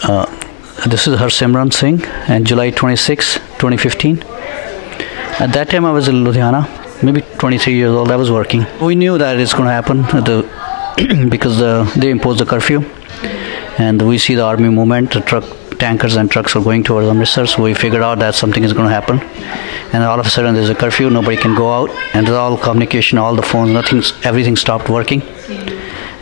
This is Harsimran Singh, and July 26, 2015. At that time I was in Ludhiana, maybe 23 years old. I was working. We knew that it's going to happen because they imposed a curfew, and we see the army movement, the tankers and trucks were going towards Amritsar, so we figured out that something is going to happen. And all of a sudden there's a curfew, nobody can go out, and there's all communication, all the phones, everything stopped working.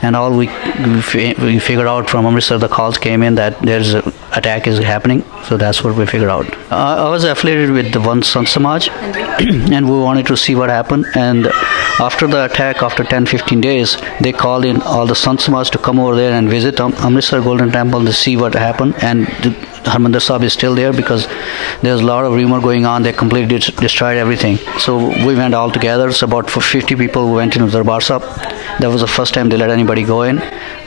And all we figured out from Amritsar, the calls came in that there's an attack is happening. So that's what we figured out. I was affiliated with the one Sant Samaj, and we wanted to see what happened. And after the attack, after 10-15 days, they called in all the Sant Samaj to come over there and visit Amritsar Golden Temple to see what happened. And Harmandir Sahib is still there because there's a lot of rumor going on. They completely destroyed everything. So we went all together. It's about 50 people who went into Darbar Sahib. That was the first time they let anybody go in.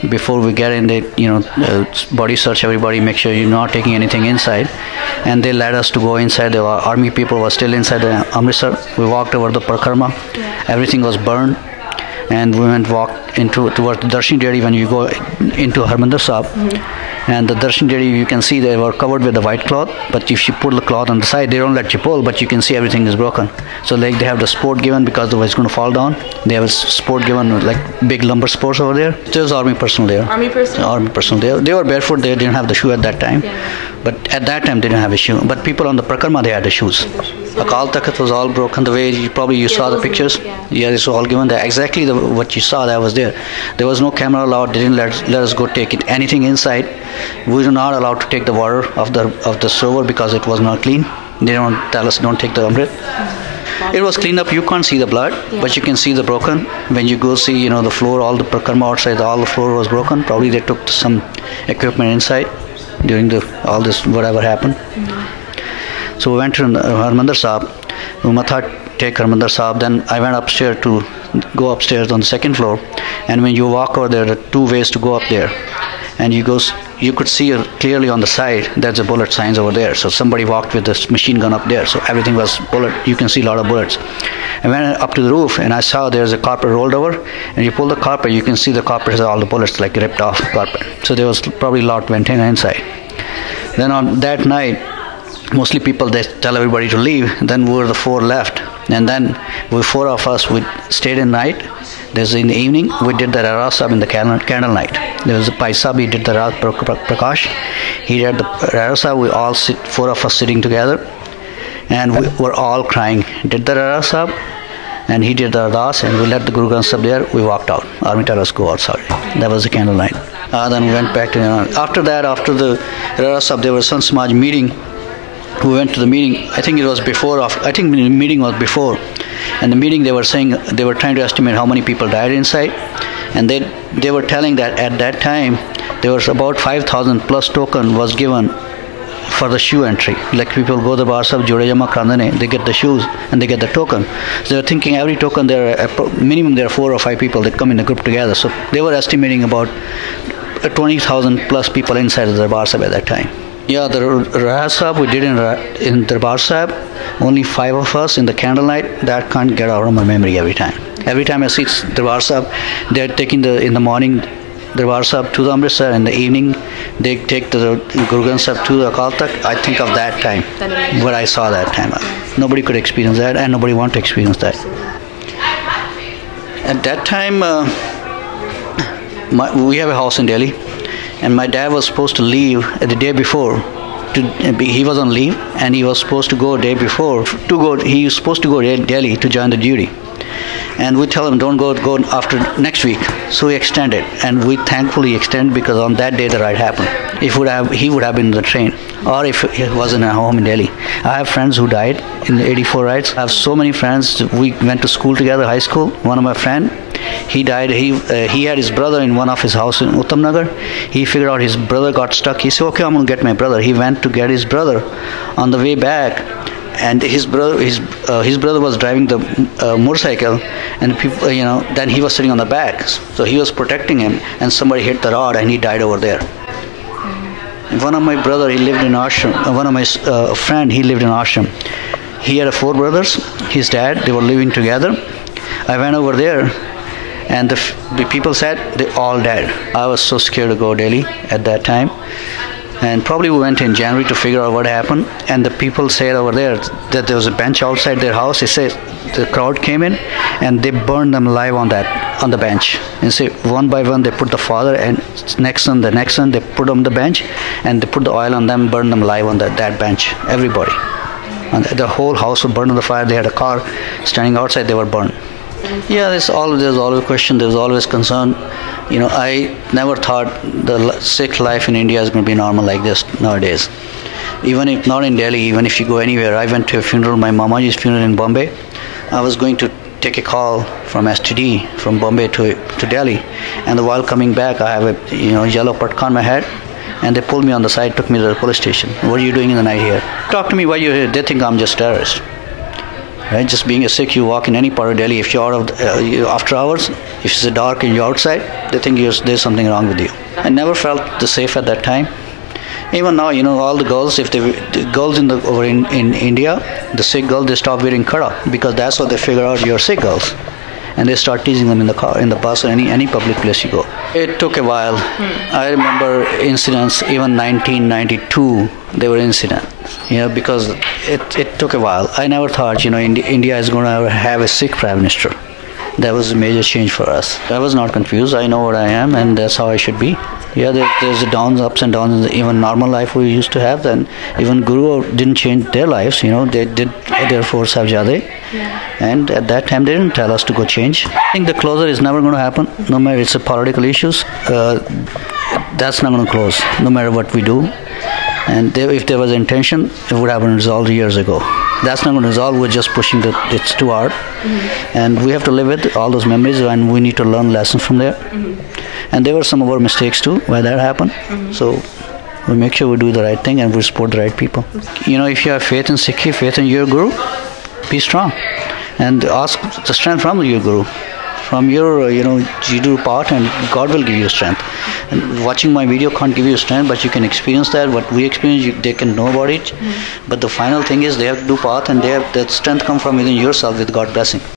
Before we get in, they body search everybody, make sure you're not taking anything inside. And they let us to go inside. The army people were still inside the Amritsar. We walked over the Parakrama. Everything was burned. And we walked towards the Darshan Dedi when you go into Harmandir Sahib. And the Darshan Dedi, you can see they were covered with the white cloth, but if you pull the cloth on the side, they don't let you pull, but you can see everything is broken. So like they have the support given because the way it's going to fall down. They have a support given, like big lumber supports over there. There's army personnel there. Army personnel? Army personnel. They were barefoot, they didn't have the shoe at that time. Yeah. But at that time they didn't have a shoe. But people on the Prakarma, they had the shoes. Akal Takht was all broken the way you saw the pictures. Yeah, it's all given there. Exactly what you saw that was there. There was no camera allowed. They didn't let us go take anything inside. We were not allowed to take the water of the sewer because it was not clean. They don't tell us don't take the Amrit. It was cleaned up. You can't see the blood, but you can see the broken. When you go see, the floor, all the Prakarma outside, all the floor was broken. Probably they took some equipment inside during all this whatever happened. So we went to Harmandir Sahib. We Matha take Harmandir Sahib. Then I went upstairs to go upstairs on the second floor. And when you walk over there are two ways to go up there. And you could see clearly on the side there's a bullet signs over there. So somebody walked with this machine gun up there. So everything was bullet. You can see a lot of bullets. I went up to the roof and I saw there's a carpet rolled over. And you pull the carpet, you can see the carpet has all the bullets like ripped off carpet. So there was probably a lot went inside. Then on that night, mostly people, they tell everybody to leave. Then we were the four left. And then we four of us, we stayed in night. There's in the evening, we did the Rahras Sahib in the candle night. There was a Pai Sahib, he did the Rahat Prakash. He did the Rahras Sahib, we all four of us sitting together. And we were all crying. Did the Rahras Sahib, and he did the Ardas, and we let the Guru Granth Sahib there, we walked out. Army told us go outside. That was the candle night. Then we went back to, after that, after the Rahras Sahib, there was Sant Samaj meeting. We went to the meeting. I think it was before. I think the meeting was before. And the meeting they were saying they were trying to estimate how many people died inside, and they were telling that at that time there was about 5,000 plus token was given for the shoe entry. Like people go to the bar sab jode jama kandane, they get the shoes and they get the token. So they were thinking every token minimum there are 4 or 5 people that come in a group together. So they were estimating about 20,000 plus people inside the bar sab at that time. Yeah, the Rahras Sahib we did in Darbar Sahib, only 5 of us in the candlelight. That can't get out of my memory every time. Every time I see Darbar Sahib, they're taking in the morning Darbar Sahib to the Amritsar, in the evening they take the Guru Granth Sahib to the Akal Takht. I think of that time, what I saw that time. Nobody could experience that, and nobody wanted to experience that. At that time, we have a house in Delhi. And my dad was supposed to leave the day before. He was on leave, and he was supposed to go day before. He was supposed to go to Delhi to join the duty. And we tell him, don't go after next week. So we extended, and we thankfully extended because on that day the ride happened. He would have been in the train, or if he wasn't at home in Delhi. I have friends who died in the 84 rides. I have so many friends. We went to school together, high school. One of my friends, he died. He had his brother in one of his house in Uttam Nagar. He figured out his brother got stuck. He said, okay, I'm going to get my brother. He went to get his brother. On the way back, and his brother was driving the motorcycle, and people, then he was sitting on the back. So he was protecting him, and somebody hit the rod, and he died over there. One of my brother, he lived in ashram. One of my friend, he lived in ashram. He had 4 brothers. His dad, they were living together. I went over there, and the people said they all dead. I was so scared to go to Delhi at that time. And probably we went in January to figure out what happened. And the people said over there that there was a bench outside their house. They said the crowd came in and they burned them alive on the bench. And say one by one they put the father and next son, they put them on the bench, and they put the oil on them, burned them alive on that bench. Everybody. And the whole house was burned on the fire. They had a car standing outside. They were burned. Yeah, there's always question. There's always concern. I never thought the Sikh life in India is going to be normal like this nowadays. Even if not in Delhi, even if you go anywhere. I went to a funeral, my Mamaji's funeral in Bombay. I was going to take a call from STD from Bombay to Delhi, and while coming back, I have a yellow patka on my head, and they pulled me on the side, took me to the police station. What are you doing in the night here? Talk to me why you're here. They think I'm just terrorist. Right? Just being a Sikh, you walk in any part of Delhi, if you're out of after hours, if it's dark and you're outside, they think there's something wrong with you. I never felt safe at that time. Even now, all the girls, if the girls over in India, the Sikh girls, they stop wearing kara because that's what they figure out, you're Sikh girls. And they start teasing them in the car, in the bus, or any public place you go. It took a while. I remember incidents, even 1992, there were incidents, because it took a while. I never thought, India is going to have a Sikh Prime Minister. That was a major change for us. I was not confused. I know what I am, and that's how I should be. Yeah, there's the downs, ups and downs, even normal life we used to have. Then even Guru didn't change their lives, they did their four Sahibzade. And at that time they didn't tell us to go change. I think the closure is never going to happen, no matter it's a political issues. That's not going to close, no matter what we do. And if there was intention, it would have been resolved years ago. That's not going to resolve. We're just pushing it's too hard. And we have to live with all those memories, and we need to learn lessons from there. And there were some of our mistakes too, why that happened. So we make sure we do the right thing and we support the right people. If you have faith in Sikhi, faith in your Guru, be strong. And ask the strength from your Guru. From your, you do part and God will give you strength. And watching my video can't give you strength, but you can experience that. What we experience, they can know about it. But the final thing is they have to do path, and that strength come from within yourself with God's blessing.